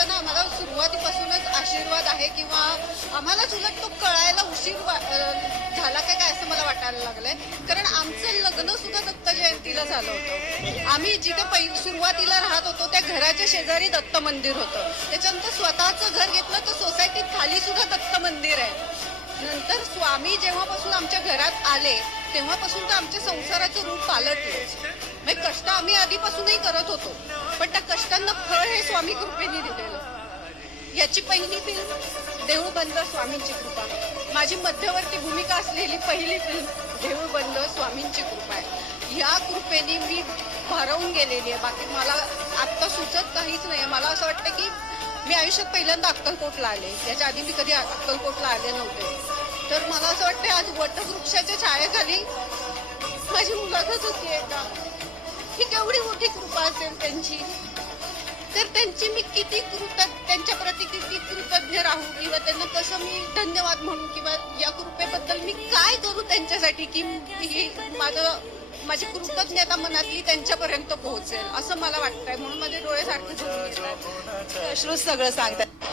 त्यांचा ना आम्हाला सुरुवातीपासूनच आशीर्वाद आहे किंवा आम्हालाच उलट तो कळायला उशीर झाला काय काय असं मला वाटायला लागलंय. कारण आमचं लग्न सुद्धा दत्त जयंतीला झालं होतं. आम्ही जिथे सुरुवातीला राहत होतो त्या घराच्या शेजारी दत्त मंदिर होतं. त्याच्यानंतर स्वतःचं घर घेतलं तर सोसायटीत खाली सुद्धा दत्त मंदिर आहे. नंतर स्वामी जेव्हापासून आमच्या घरात आले तेव्हापासून तर आमच्या संसाराचं रूप पालटलंच. म्हणजे कष्ट आम्ही आधीपासूनही करत होतो, पण त्या कष्टांना फळ हे स्वामी कृपेने दिलेलं. याची पहिली फिल्म देऊळ बंद स्वामींची कृपा, माझी मध्यवर्ती भूमिका असलेली पहिली फिल्म देऊळ बंद स्वामींची कृपा आहे. या कृपेने मी भारावून गेलेली आहे. बाकी मला आत्ता सुचत काहीच नाही. मला असं वाटतं की मी आयुष्यात पहिल्यांदा अक्कलकोटला आले. त्याच्या आधी मी कधी अक्कलकोटला आले नव्हते. तर मला असं वाटतं आज वटवृक्षाच्या छायेखाली माझी मुलाखत होती का, ही केवढी मोठी कृपा असेल त्यांची. तर त्यांची मी किती त्यांच्या प्रती किती कृतज्ञ राहू किंवा त्यांना कसं मी धन्यवाद म्हणू किंवा या कृपेबद्दल मी काय करू त्यांच्यासाठी की माझी कृतज्ञता मनातली त्यांच्यापर्यंत पोहोचेल असं मला वाटतंय. म्हणून माझे डोळे सारखे झोपून येतात. अश्रूच सगळं सांगतात.